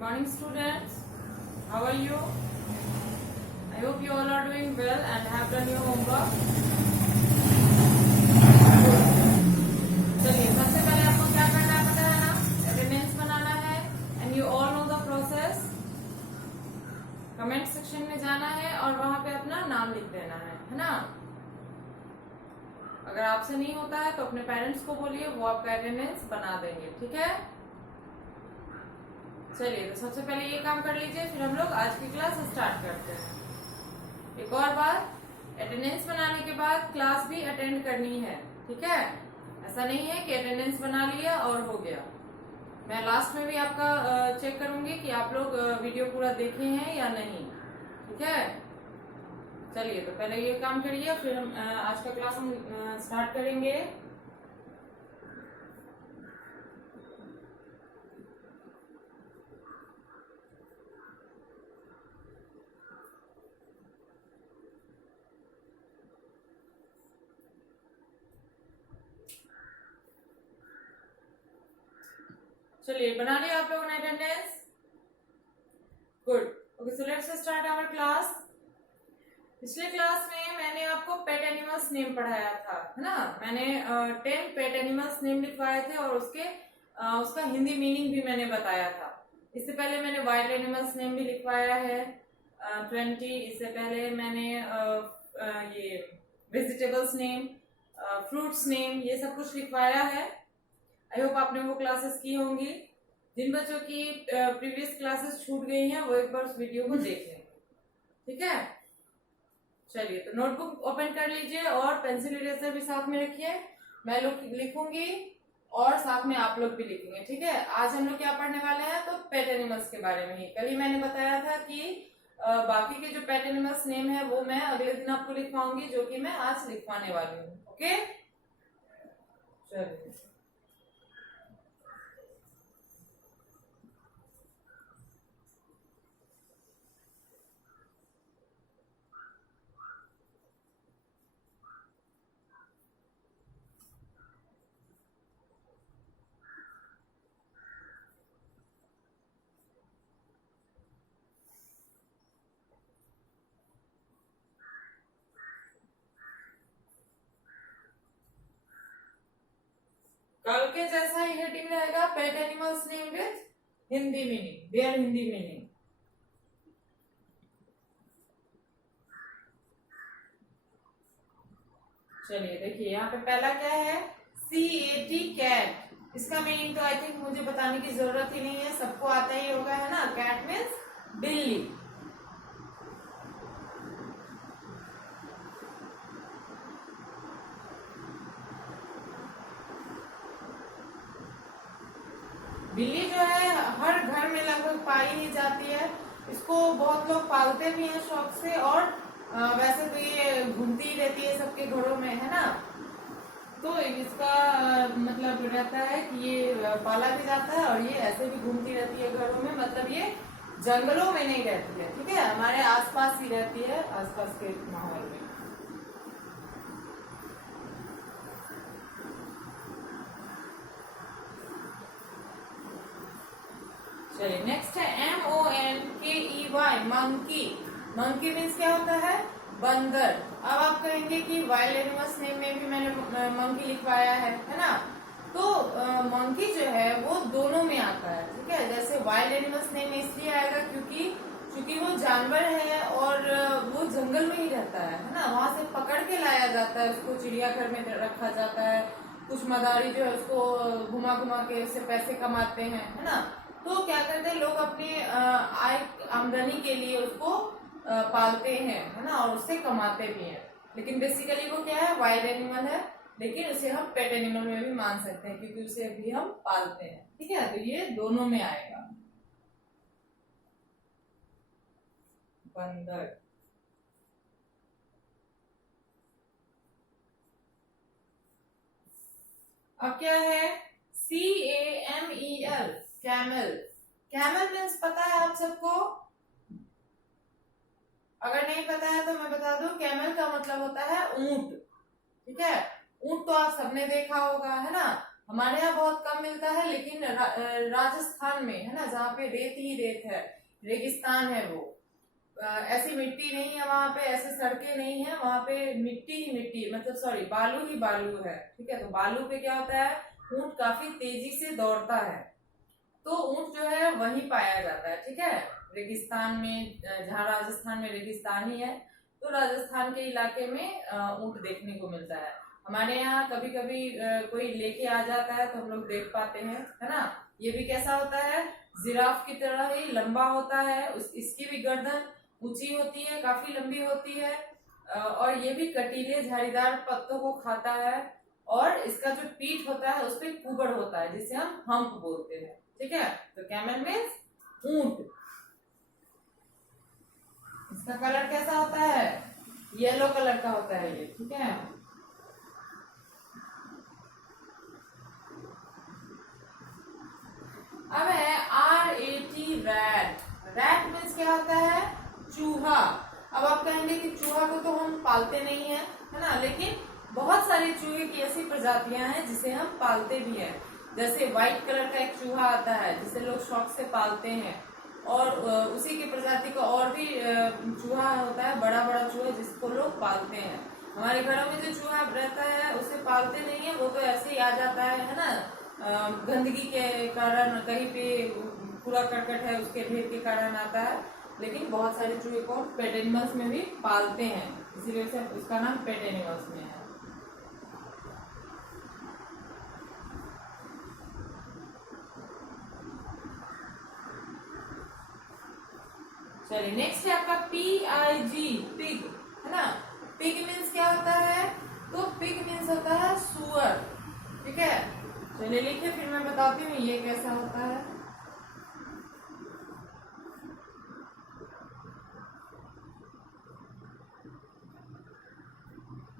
Morning students, how are you? I hope you all are doing well and have done your homework. चलिए सबसे पहले आपको क्या करना है पता है ना, अटेंडेंस बनाना है and you all know the process. Comment section में जाना है और वहां पे अपना नाम लिख देना है ना। अगर आपसे नहीं होता है तो अपने पेरेंट्स को बोलिए, वो आपका अटेंडेंस बना देंगे, ठीक है। चलिए तो सबसे पहले ये काम कर लीजिए, फिर हम लोग आज की क्लास स्टार्ट करते हैं। एक और बात, अटेंडेंस बनाने के बाद क्लास भी अटेंड करनी है, ठीक है। ऐसा नहीं है कि अटेंडेंस बना लिया और हो गया। मैं लास्ट में भी आपका चेक करूंगी कि आप लोग वीडियो पूरा देखे हैं या नहीं, ठीक है। चलिए तो पहले ये काम करिए, फिर हम आज का क्लास हम स्टार्ट करेंगे। चलिए बना लिया आप लोगों ने attendance, good. Okay so let's start our class. पिछले क्लास में मैंने आपको पेट एनिमल्स नेम पढ़ाया था, है ना। मैंने 10 पेट एनिमल्स नेम लिखवाए थे और उसका हिंदी मीनिंग भी मैंने बताया था। इससे पहले मैंने वाइल्ड एनिमल्स नेम भी लिखवाया है 20। इससे पहले मैंने ये वेजिटेबल्स नेम, फ्रूट्स नेम, ये सब कुछ लिखवाया है। आई होप आपने वो क्लासेस की होंगी। जिन बच्चों की प्रीवियस क्लासेस छूट गई हैं वो एक बार उस वीडियो को देख लेंगे, ठीक है। चलिए तो नोटबुक ओपन कर लीजिए और पेंसिल इरेजर भी साथ में रखिए। मैं लोग लिखूंगी और साथ में आप लोग भी लिखेंगे, ठीक है। आज हम लोग क्या पढ़ने वाले हैं, तो पेट एनिमल्स के बारे में ही। कल ही मैंने बताया था कि बाकी के जो पेट एनिमल्स नेम है वो मैं अगले दिन आपको लिखवाऊंगी, जो कि मैं आज लिखवाने वाली हूँ, ओके। चलिए कल के जैसा ही हेडिंग रहेगा, pet animals name with Hindi meaning, there Hindi meaning. चलिए देखिए यहाँ पे पहला क्या है, CAT कैट। इसका मीनिंग तो आई थिंक मुझे बताने की जरूरत ही नहीं है, सबको आता ही होगा, है ना। कैट मीन्स बिल्ली। बिल्ली जो है हर घर में लगभग पाई ही जाती है। इसको बहुत लोग पालते भी हैं शौक से, और वैसे तो ये घूमती रहती है सबके घरों में, है ना। तो इसका मतलब रहता है कि ये पाला भी जाता है और ये ऐसे भी घूमती रहती है घरों में, मतलब ये जंगलों में नहीं रहती है, ठीक है, हमारे आसपास ही रहती है, आसपास के माहौल में। चलिए नेक्स्ट है MONKEY, मंकी। मंकी मीन्स क्या होता है, बंदर। अब आप कहेंगे कि वाइल्ड एनिमल्स नेम में भी मैंने मंकी लिखवाया है ना। तो मंकी जो है वो दोनों में आता है, ठीक है। जैसे वाइल्ड एनिमल्स नेम में इसलिए आएगा क्योंकि वो जानवर है और वो जंगल में ही रहता है ना। वहां से पकड़ के लाया जाता है, उसको चिड़ियाघर में रखा जाता है। कुछ मदारी जो है उसको घुमा घुमा के उससे पैसे कमाते हैं, है ना। तो क्या करते हैं लोग, अपने आय आमदनी के लिए उसको पालते हैं, है ना, और उससे कमाते भी हैं। लेकिन बेसिकली वो क्या है, वाइल्ड एनिमल है, लेकिन उसे हम पेट एनिमल में भी मान सकते हैं क्योंकि उसे भी हम पालते हैं, ठीक है। तो ये दोनों में आएगा, बंदर। अब क्या है, CAMEL, कैमल। कैमल मीन्स पता है आप सबको, अगर नहीं पता है तो मैं बता दूं, कैमल का मतलब होता है ऊंट, ठीक है। ऊंट तो आप सबने देखा होगा, है ना। हमारे यहाँ बहुत कम मिलता है, लेकिन राजस्थान में है ना, जहाँ पे रेत ही रेत है, रेगिस्तान है वो, ऐसी मिट्टी नहीं है वहां पे, ऐसे सड़कें नहीं है वहां पे, मिट्टी ही मिट्टी, मतलब सॉरी बालू ही बालू है। ठीक है, तो बालू पे क्या होता है, ऊंट काफी तेजी से दौड़ता है, तो ऊंट जो है वहीं पाया जाता है। ठीक है, रेगिस्तान में, जहाँ राजस्थान में रेगिस्तान ही है, तो राजस्थान के इलाके में ऊंट देखने को मिलता है। हमारे यहाँ कभी कभी कोई लेके आ जाता है तो हम लोग देख पाते हैं, है ना। ये भी कैसा होता है, जिराफ की तरह ही लंबा होता है, इसकी भी गर्दन ऊंची होती है, काफी लंबी होती है, और ये भी कटीले झाड़ीदार पत्तों को खाता है, और इसका जो पीठ होता है उस पर कुबड़ होता है, जिसे हम हम्प बोलते हैं। ठीक है, तो कैमल मीन्स ऊंट। इसका कलर कैसा होता है, येलो कलर का होता है ये। ठीक है, अब है RAT, रैट। रैट मीन्स क्या होता है, चूहा। अब आप कहेंगे कि चूहा को तो हम पालते नहीं है ना, लेकिन बहुत सारी चूहे की ऐसी प्रजातियां हैं जिसे हम पालते भी हैं। जैसे व्हाइट कलर का एक चूहा आता है जिसे लोग शौक से पालते हैं, और उसी की प्रजाति का और भी चूहा होता है, बड़ा बड़ा चूहा, जिसको लोग पालते हैं। हमारे घरों में जो चूहा रहता है उसे पालते नहीं है, वो तो ऐसे ही आ जाता है ना, गंदगी के कारण, कहीं पे कूड़ा करकट है उसके ढेर के कारण आता है। लेकिन बहुत सारे चूहे को पेट एनिमल्स में भी पालते हैं, इसीलिए से उसका नाम पेट एनिमल्स में है। चलिए नेक्स्ट है आपका PIG, पिग, है ना। पिग मीन्स क्या होता है, तो पिग मीन्स होता है सुअर। ठीक है, चलिए लिखिए, फिर मैं बताती हूँ ये कैसा होता है।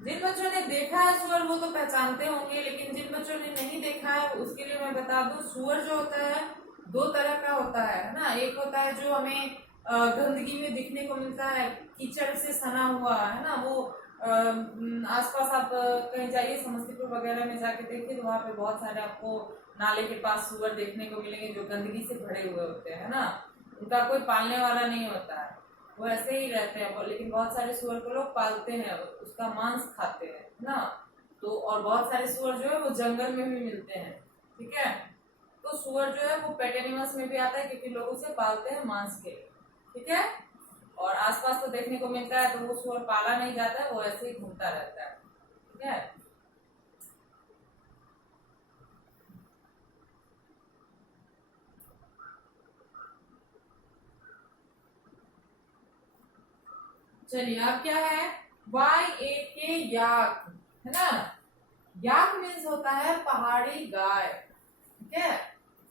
जिन बच्चों ने देखा है सुअर वो तो पहचानते होंगे, लेकिन जिन बच्चों ने नहीं देखा है उसके लिए मैं बता दूं, सुअर जो होता है दो तरह का होता है ना। एक होता है जो हमें गंदगी में दिखने को मिलता है, कीचड़ से सना हुआ, है ना, वो आसपास आप कहीं जाइए, समस्तीपुर वगैरह में जाके देखिए तो वहां पे बहुत सारे आपको नाले के पास सुअर देखने को मिलेंगे जो गंदगी से भरे हुए होते हैं ना। उनका कोई पालने वाला नहीं होता है, वो ऐसे ही रहते हैं। लेकिन बहुत सारे सुअर को लोग पालते हैं, उसका मांस खाते हैं ना। तो और बहुत सारे सुअर जो है वो जंगल में भी मिलते हैं। ठीक है, तो सुअर जो है वो पेट एनिमल्स में भी आता है, क्योंकि लोग उसे पालते हैं मांस के लिए। ठीक है, और आसपास तो देखने को मिलता है, तो वो सुअर पाला नहीं जाता है, वो ऐसे ही घूमता रहता है। ठीक है, चलिए अब क्या है, YAK, याक, है ना। याक मीन्स होता है पहाड़ी गाय। ठीक है,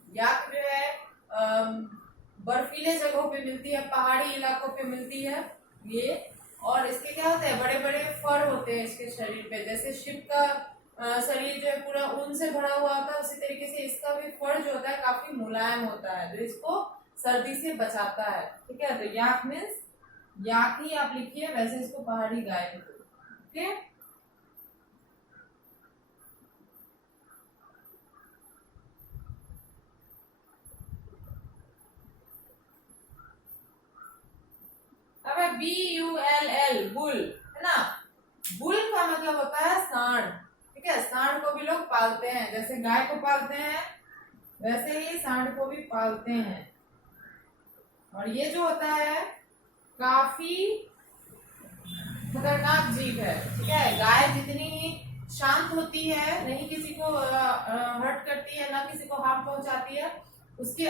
याक जो है बर्फीले जगहों पे मिलती है, पहाड़ी इलाकों पे मिलती है ये। और इसके क्या होते हैं, बड़े बड़े फर होते हैं इसके शरीर पे, जैसे शिप का शरीर जो है पूरा ऊन से भरा हुआ होता है, उसी तरीके से इसका भी फर जो होता है काफी मुलायम होता है, जो इसको सर्दी से बचाता है। ठीक है, तो याक मीन्स याक ही आप लिखिए, वैसे इसको पहाड़ी गाय लिखिए। ठीक है, अब है BULL, बुल, है ना। बुल का मतलब होता है सांड। ठीक है, सांड को भी लोग पालते हैं, जैसे गाय को पालते हैं वैसे ही सांड को भी पालते हैं। और ये जो होता है काफी खतरनाक जीव है। ठीक है, गाय जितनी ही शांत होती है, नहीं किसी को हर्ट करती है, ना किसी को हार्म पहुंचाती है, उसके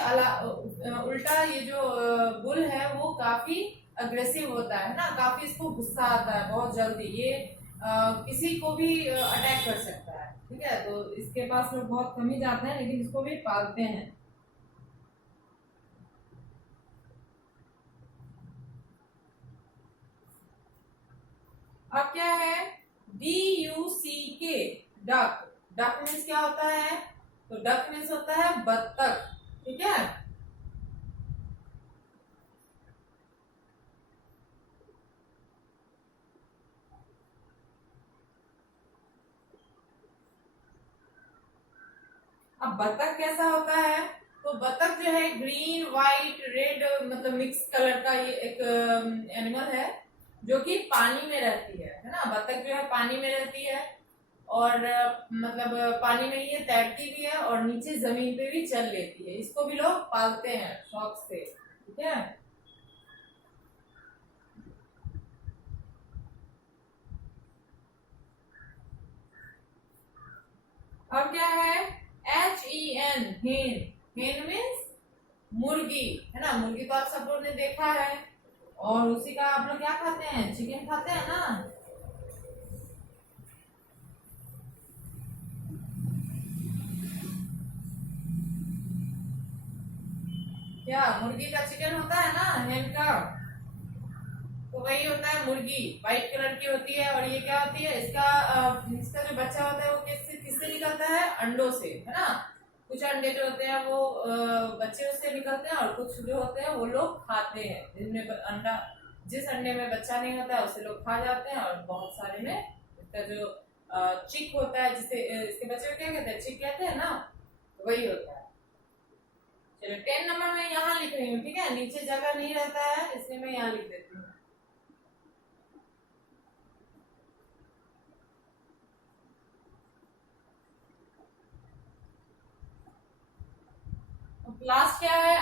उल्टा ये जो बुल है वो काफी अग्रेसिव होता है ना, काफी इसको गुस्सा आता है बहुत जल्दी, ये किसी को भी अटैक कर सकता है। ठीक है, तो इसके पास लोग बहुत कम ही जाते हैं, लेकिन इसको भी पालते हैं। अब क्या है, DUCK, डक। डक मीन्स क्या होता है, तो डक मीन्स होता है बत्तख। ठीक है, अब बतख कैसा होता है? तो बतख जो है ग्रीन व्हाइट रेड मतलब मिक्स कलर का ये एक एनिमल है जो कि पानी में रहती है ना। बतख जो है पानी में रहती है और मतलब पानी में ये तैरती भी है और नीचे जमीन पे भी चल लेती है। इसको भी लोग पालते हैं शौक से, ठीक है। अब क्या है? HEN, हेन। हेन मीन्स मुर्गी, है ना। मुर्गी तो आप सब लोगों ने देखा है। और उसी का आप लोग क्या खाते हैं? चिकन खाते हैं ना। क्या मुर्गी का चिकन होता है ना, हेन का। तो वही होता है मुर्गी, व्हाइट कलर की होती है। और ये क्या होती है? इसका जो बच्चा होता है वो किससे किससे निकलता है? अंडों से, है ना। कुछ अंडे जो होते हैं वो बच्चे उससे निकलते हैं और कुछ जो होते हैं वो लोग खाते हैं। जिनमें अंडा, जिस अंडे में बच्चा नहीं होता है उसे लोग खा जाते हैं। और बहुत सारे में इसका जो चिक होता है, जिसे इसके बच्चे को क्या कहते हैं? चिक कहते हैं ना। तो वही होता है। चलो 10 नंबर में यहाँ लिख रही हूँ, ठीक है। नीचे जगह नहीं रहता है इसलिए मैं यहाँ लिख देती हूँ। लास्ट क्या है?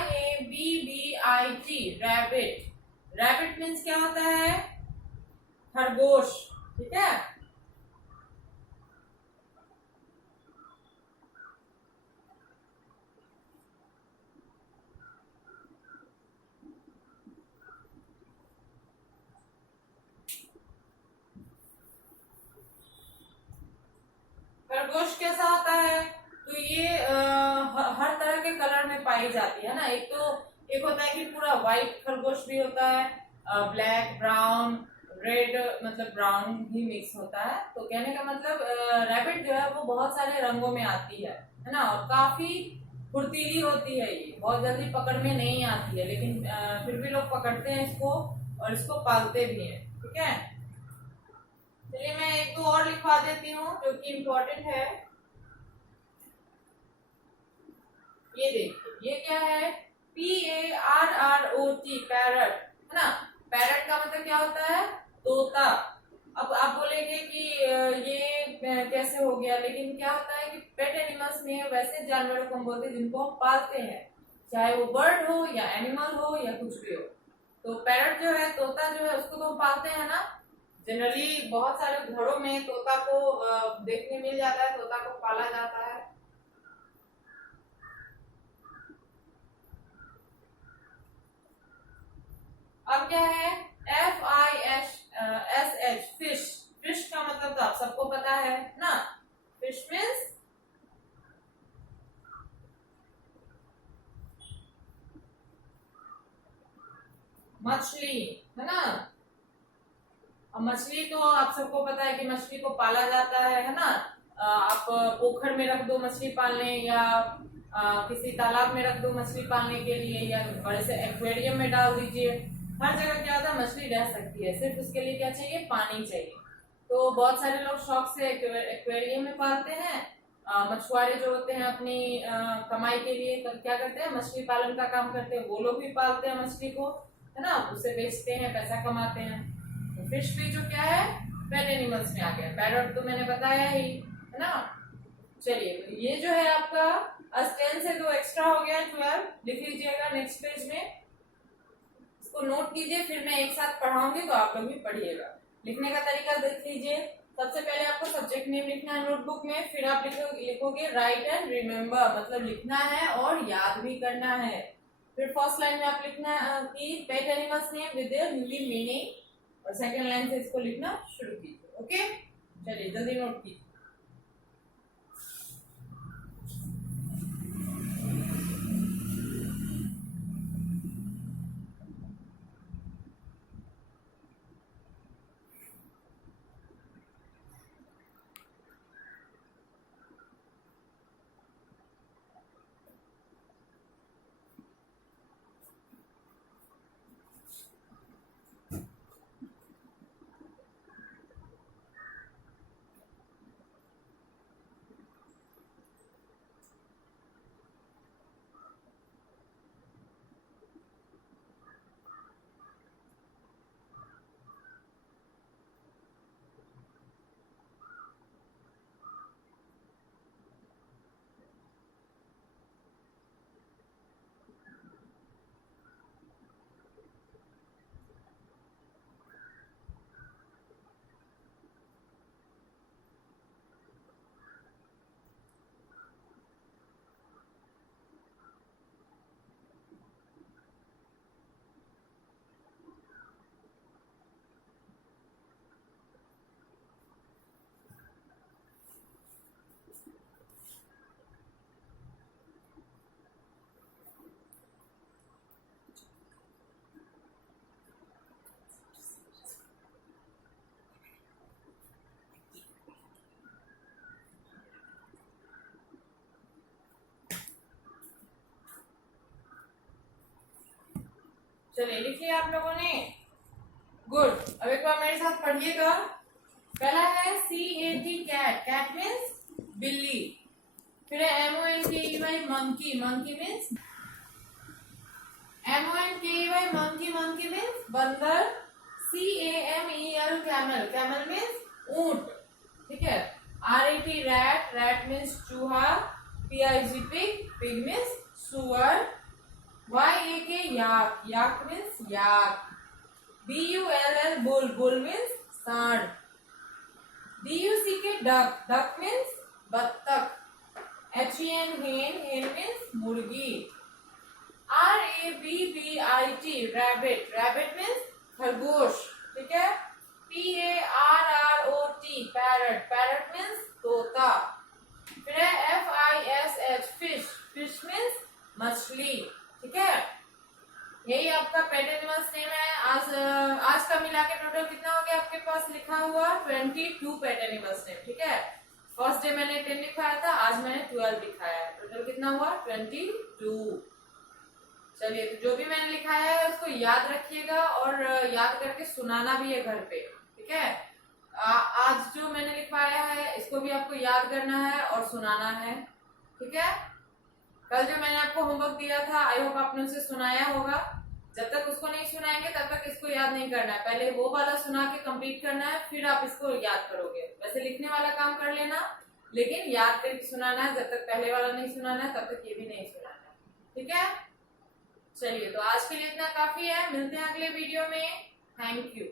RABBIT, rabbit. रैबिट मीन्स क्या होता है? खरगोश, ठीक है। खरगोश कैसा होता है? तो ये हर तरह के कलर में पाई जाती है ना। एक होता है कि पूरा व्हाइट खरगोश भी होता है, ब्लैक ब्राउन रेड, मतलब ब्राउन ही मिक्स होता है। तो कहने का मतलब रैबिट जो है वो बहुत सारे रंगों में आती है ना। और काफी फुर्तीली होती है। ये बहुत जल्दी पकड़ में नहीं आती है, लेकिन फिर भी लोग पकड़ते हैं इसको और इसको पालते भी हैं, ठीक है। चलिए मैं एक दो और लिखवा देती हूँ जो कि इम्पोर्टेंट है। ये देखिए, ये क्या है? PARROT, पैरट, है ना। पैरट का मतलब क्या होता है? तोता। अब आप बोलेंगे कि ये कैसे हो गया, लेकिन क्या होता है कि पेट एनिमल्स में वैसे जानवरों को हम बोलते हैं जिनको हम पालते हैं, चाहे वो बर्ड हो या एनिमल हो या कुछ भी हो। तो पैरट जो है, तोता जो है, उसको तो हम पालते हैं ना। जनरली बहुत सारे घरों में तोता को देखने मिल जाता है, तोता को पाला जाता है। अब क्या है? FISH, fish. फिश का मतलब तो आप सबको पता है ना। फिश मीन्स मछली, है ना। अब मछली तो आप सबको पता है कि मछली को पाला जाता है ना। आप पोखर में रख दो मछली पालने, या किसी तालाब में रख दो मछली पालने के लिए, या बड़े से एक्वेरियम में डाल दीजिए। हर जगह क्या होता है? मछली रह सकती है, सिर्फ उसके लिए क्या चाहिए? पानी चाहिए। तो बहुत सारे लोग शौक से एक्वेरियम में पालते हैं। मछुआरे जो होते हैं अपनी कमाई के लिए क्या करते हैं? मछली पालन का काम करते हैं। वो लोग भी पालते हैं मछली को, है ना। उसे बेचते हैं, पैसा कमाते हैं। तो फिश भी जो क्या है? पेट एनिमल्स में आ गया। पैरट तो मैंने बताया ही, है ना। चलिए, तो ये जो है आपका 10 से 2 एक्स्ट्रा हो गया, 12 लिख लीजिएगा नेक्स्ट पेज में। इसको नोट कीजिए, फिर मैं एक साथ पढ़ाऊंगी तो आप लोग भी पढ़िएगा। लिखने का तरीका देख लीजिए। सबसे पहले आपको सब्जेक्ट नेम लिखना है नोटबुक में, फिर आप लिखोगे राइट एंड रिमेम्बर, मतलब लिखना है और याद भी करना है। फिर फर्स्ट लाइन में आप लिखना कि पेट animals name with Hindi meaning, और सेकंड लाइन से इसको लिखना शुरू कीजिए। ओके, चलिए जल्दी नोट कीजिए। चलिए लिख लिया आप लोगों ने। गुड। अब एक बार मेरे साथ पढ़िएगा। पहला है CAT कैट, कैट मीन्स बिल्ली। फिर है MONKEY monkey, monkey means monkey, monkey means बंदर। CAMEL कैमल, कैमल मीन्स ऊंट। ठीक है। RAT रैट, रैट मीन्स चूहा। PIG पिग, पिग मीन्स सुअर। YAK याक, याक मीन्स याक। BULL बुल, बुल मीन्स सांड। DUCK डक, डक मीन्स बत्तख। HEN हेन, हेन मीन्स मुर्गी। RABBIT रैबिट, रैबिट मीन्स खरगोश। ठीक है। PARROT पैरट, पैरट मीन्स तोता। फिर है FISH फिश, फिश मीन्स मछली। ठीक है। यही आपका पेट एनिमल्स नेम है। आज का मिला के टोटल कितना हो गया आपके पास लिखा हुआ? 22 पेट एनिमल्स नेम। ठीक है। फर्स्ट डे मैंने 10 लिखाया था, आज मैंने 12 लिखाया है। टोटल कितना हुआ? 22। चलिए, तो जो भी मैंने लिखाया है उसको याद रखिएगा और याद करके सुनाना भी है घर पे। ठीक है। आज जो मैंने लिखवाया है इसको भी आपको याद करना है और सुनाना है। ठीक है। कल जो मैंने आपको होमवर्क दिया था, आई होप आपने उसे सुनाया होगा। जब तक उसको नहीं सुनाएंगे तब तक इसको याद नहीं करना है। पहले वो वाला सुना के कंप्लीट करना है, फिर आप इसको याद करोगे। वैसे लिखने वाला काम कर लेना, लेकिन याद करके सुनाना है। जब तक पहले वाला नहीं सुनाना है तब तक ये भी नहीं सुनाना है। ठीक है। चलिए, तो आज के लिए इतना काफी है। मिलते हैं अगले वीडियो में। Thank you.